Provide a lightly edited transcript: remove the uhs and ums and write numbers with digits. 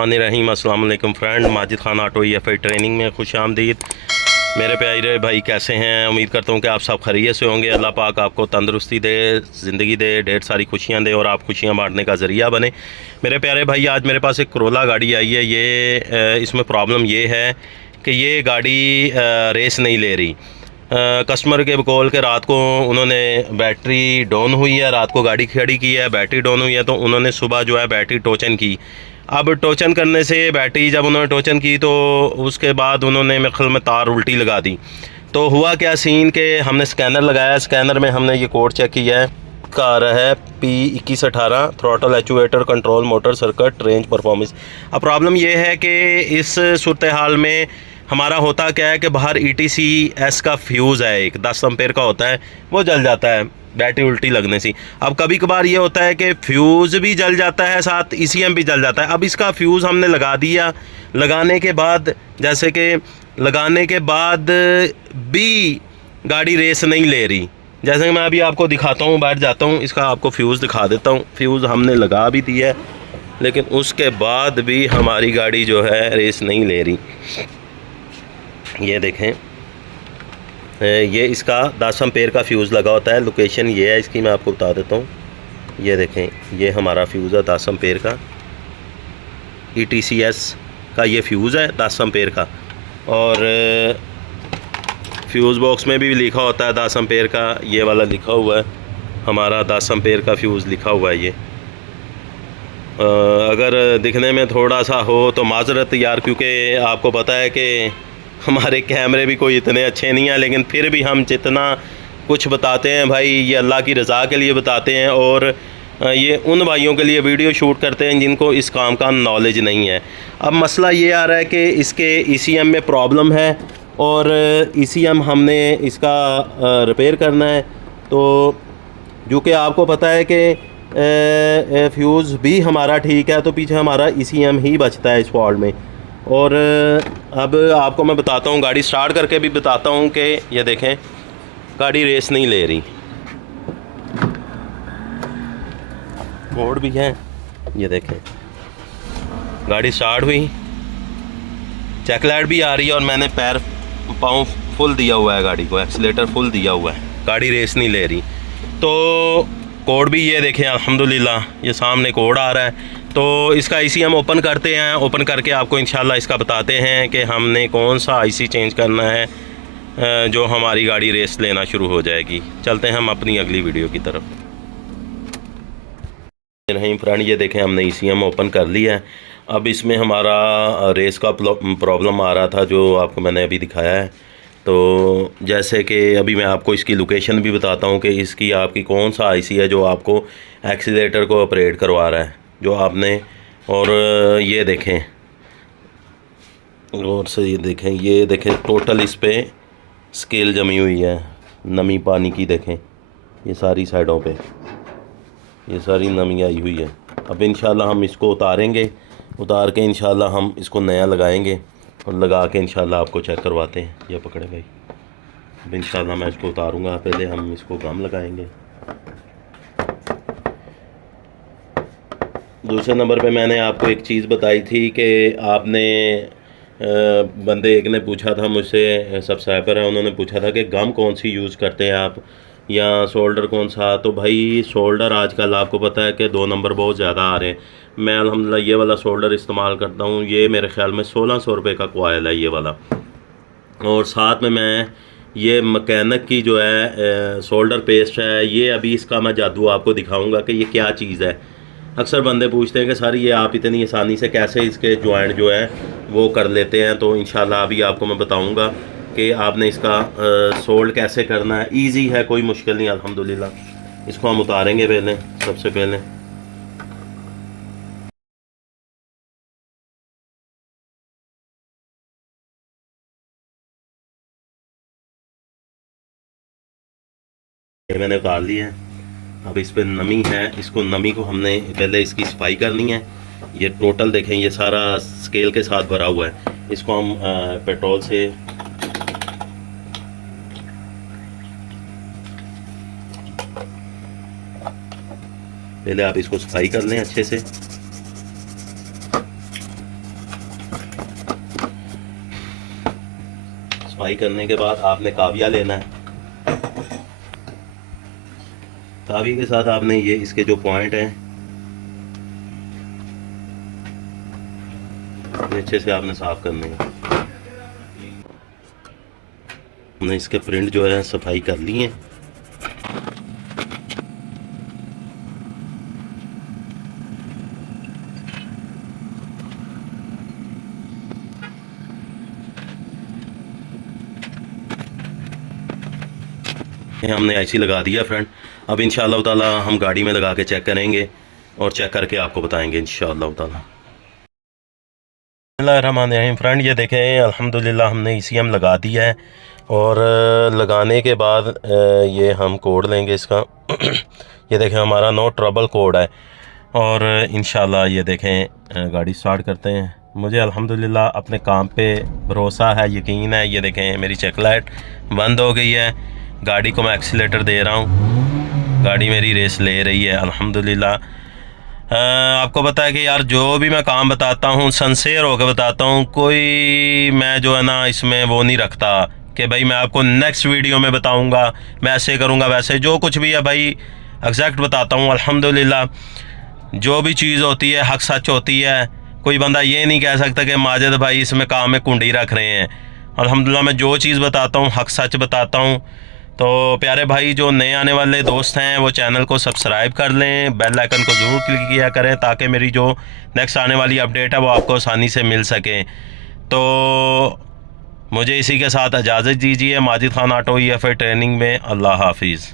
बिस्मिल्लाहिर्रहमानिर्रहीम। अस्सलाम वालेकुम friend, Majid Khan auto EFI training में खुश आमदीद। मेरे प्यारे भाई कैसे हैं? उम्मीद करता हूँ कि आप सब खैरियत से होंगे। अल्लाह पाक आपको तंदुरुस्ती दे, ज़िंदगी दे, ढेर सारी खुशियाँ दे और आप खुशियाँ बांटने का ज़रिया बने। मेरे प्यारे भाई, आज मेरे पास एक करोला गाड़ी आई है। इसमें प्रॉब्लम ये है कि ये गाड़ी रेस नहीं ले रही। कस्टमर के कॉल के रात को उन्होंने बैटरी डाउन हुई है, रात को गाड़ी खड़ी की है, बैटरी डाउन हुई है, तो उन्होंने सुबह जो है बैटरी टोचन की। अब टोचन करने से बैटरी जब उन्होंने टोचन की तो उसके बाद उन्होंने मेरे ख्याल में तार उल्टी लगा दी। तो हुआ क्या सीन के हमने स्कैनर लगाया, स्कैनर में हमने ये कोड चेक किया है, का रहा है P2118 throttle actuator control motor circuit range performance. अब प्रॉब्लम ये है कि इस सूरत हाल में हमारा होता क्या है कि बाहर ETCS का फ्यूज़ है, एक 10 एम्पेयर का होता है, वो जल जाता है बैटरी उल्टी लगने से। अब कभी कभार ये होता है कि फ्यूज़ भी जल जाता है, साथ ECM भी जल जाता है। अब इसका फ्यूज़ हमने लगा दिया, लगाने के बाद जैसे कि लगाने के बाद भी गाड़ी रेस नहीं ले रही। जैसे कि मैं अभी आपको दिखाता हूँ, बैठ जाता हूँ, इसका आपको फ्यूज़ दिखा देता हूँ। फ्यूज़ हमने लगा भी दिया है, लेकिन उसके बाद भी हमारी गाड़ी जो है रेस नहीं ले रही। ये देखें, ये इसका 10 एम्पेयर का फ्यूज़ लगा होता है। लोकेशन ये है इसकी, मैं आपको बता देता हूँ। ये देखें, ये हमारा फ्यूज़ है 10 एम्पेयर का, ETCS का ये फ्यूज़ है 10 एम्पेयर का। और फ्यूज़ बॉक्स में भी लिखा होता है 10 एम्पेयर का, ये वाला लिखा हुआ है हमारा 10 एम्पेयर का फ्यूज़ लिखा हुआ है। ये अगर दिखने में थोड़ा सा हो तो माज़रत यार, क्योंकि आपको पता है कि हमारे कैमरे भी कोई इतने अच्छे नहीं हैं, लेकिन फिर भी हम जितना कुछ बताते हैं भाई, ये अल्लाह की रज़ा के लिए बताते हैं। और ये उन भाइयों के लिए वीडियो शूट करते हैं जिनको इस काम का नॉलेज नहीं है। अब मसला ये आ रहा है कि इसके ECM में प्रॉब्लम है और ECM हमने इसका रिपेयर करना है। तो जो कि आपको पता है कि फ्यूज़ भी हमारा ठीक है, तो पीछे हमारा ECM ही बचता है इस फॉल्ट में। और अब आपको मैं बताता हूँ, गाड़ी स्टार्ट करके भी बताता हूँ कि ये देखें गाड़ी रेस नहीं ले रही। कोड भी है, ये देखें गाड़ी स्टार्ट हुई, चेक लाइट भी आ रही है और मैंने पैर पाँव फुल दिया हुआ है, गाड़ी को एक्सीलेटर फुल दिया हुआ है, गाड़ी रेस नहीं ले रही। तो कोड भी ये देखें अल्हम्दुलिल्लाह, ये सामने कोड आ रहा है। तो इसका IC हम ओपन करते हैं, ओपन करके आपको इंशाल्लाह इसका बताते हैं कि हमने कौन सा IC चेंज करना है जो हमारी गाड़ी रेस लेना शुरू हो जाएगी। चलते हैं हम अपनी अगली वीडियो की तरफ। नहीं फ्रेंड, ये देखें हमने ECM ओपन कर लिया है। अब इसमें हमारा रेस का प्रॉब्लम आ रहा था जो आपको मैंने अभी दिखाया है। तो जैसे कि अभी मैं आपको इसकी लोकेशन भी बताता हूँ कि इसकी आपकी कौन सा IC है जो आपको एक्सीलेटर को ऑपरेट करवा रहा है जो आपने। और ये देखें, और से ये देखें टोटल इस पे स्केल जमी हुई है, नमी पानी की देखें, ये सारी साइडों पे ये सारी नमी आई हुई है। अब इंशाल्लाह हम इसको उतारेंगे, उतार के इंशाल्लाह हम इसको नया लगाएंगे और लगा के इंशाल्लाह आपको चेक करवाते हैं। ये पकड़े भाई, अब इंशाल्लाह मैं इसको उतारूंगा, पहले हम इसको गम लगाएंगे। दूसरे नंबर पे मैंने आपको एक चीज़ बताई थी कि आपने बंदे एक ने पूछा था मुझसे, सब्सक्राइबर है, उन्होंने पूछा था कि गम कौन सी यूज़ करते हैं आप या शोल्डर कौन सा। तो भाई शोल्डर आजकल आपको पता है कि 2 नंबर बहुत ज़्यादा आ रहे हैं। मैं अल्हम्दुलिल्लाह ये वाला शोल्डर इस्तेमाल करता हूँ। ये मेरे ख्याल में 1600 रुपये का कोयल है ये वाला। और साथ में मैं ये मैकेनिक की जो है शोल्डर पेस्ट है, ये अभी इसका मैं जादू आपको दिखाऊंगा कि ये क्या चीज़ है। अक्सर बंदे पूछते हैं कि सर ये आप इतनी आसानी से कैसे इसके जॉइंट जो है वो कर लेते हैं। तो इंशाल्लाह अभी आपको मैं बताऊंगा कि आपने इसका सोल्ड कैसे करना है। इजी है, कोई मुश्किल नहीं अल्हम्दुलिल्लाह। इसको हम उतारेंगे पहले, सबसे पहले ये मैंने उतार लिया है। अब इस पर नमी है, इसको नमी को हमने पहले इसकी सफाई करनी है। ये टोटल देखें, ये सारा स्केल के साथ भरा हुआ है। इसको हम पेट्रोल से पहले आप इसको सफाई कर लें अच्छे से। सफाई करने के बाद आपने काविया लेना है। काविया के साथ आपने ये इसके जो पॉइंट हैं अच्छे से आपने साफ करने हैं। हमने इसके प्रिंट जो है सफाई कर ली है। हमने ऐसी लगा दिया फ्रेंड। अब इंशाअल्लाह ताला हम गाड़ी में लगा के चेक करेंगे और चेक करके आपको बताएंगे इंशाअल्लाह ताला। बिस्मिल्लाहिर्रहमानिर्रहीम फ्रेंड, ये देखें अल्हम्दुलिल्लाह हमने ECM लगा दिया है और लगाने के बाद ये हम कोड लेंगे इसका। ये देखें हमारा नो ट्रबल कोड है और इंशाल्लाह ये देखें गाड़ी स्टार्ट करते हैं। मुझे अल्हम्दुलिल्लाह अपने काम पे भरोसा है, यकीन है। ये देखें मेरी चेक लाइट बंद हो गई है, गाड़ी को मैं एक्सीलेटर दे रहा हूँ, गाड़ी मेरी रेस ले रही है अल्हम्दुलिल्लाह। आपको पता है कि यार जो भी मैं काम बताता हूँ सिंसियर होकर बताता हूँ, कोई मैं जो है ना इसमें वो नहीं रखता कि भाई मैं आपको नेक्स्ट वीडियो में बताऊँगा, मैं ऐसे करूँगा वैसे। जो कुछ भी है भाई एग्जैक्ट बताता हूँ अल्हम्दुलिल्लाह। जो भी चीज़ होती है हक सच होती है। कोई बंदा ये नहीं कह सकता कि माजिद भाई इसमें काम में कुंडी रख रहे हैं। अल्हम्दुलिल्लाह मैं जो चीज़ बताता हूँ हक सच बताता हूँ। तो प्यारे भाई जो नए आने वाले दोस्त हैं वो चैनल को सब्सक्राइब कर लें, बेल आइकन को ज़रूर क्लिक किया करें ताकि मेरी जो नेक्स्ट आने वाली अपडेट है वो आपको आसानी से मिल सके। तो मुझे इसी के साथ इजाज़त दीजिए। Majid Khan auto EFI training में। अल्लाह हाफिज़।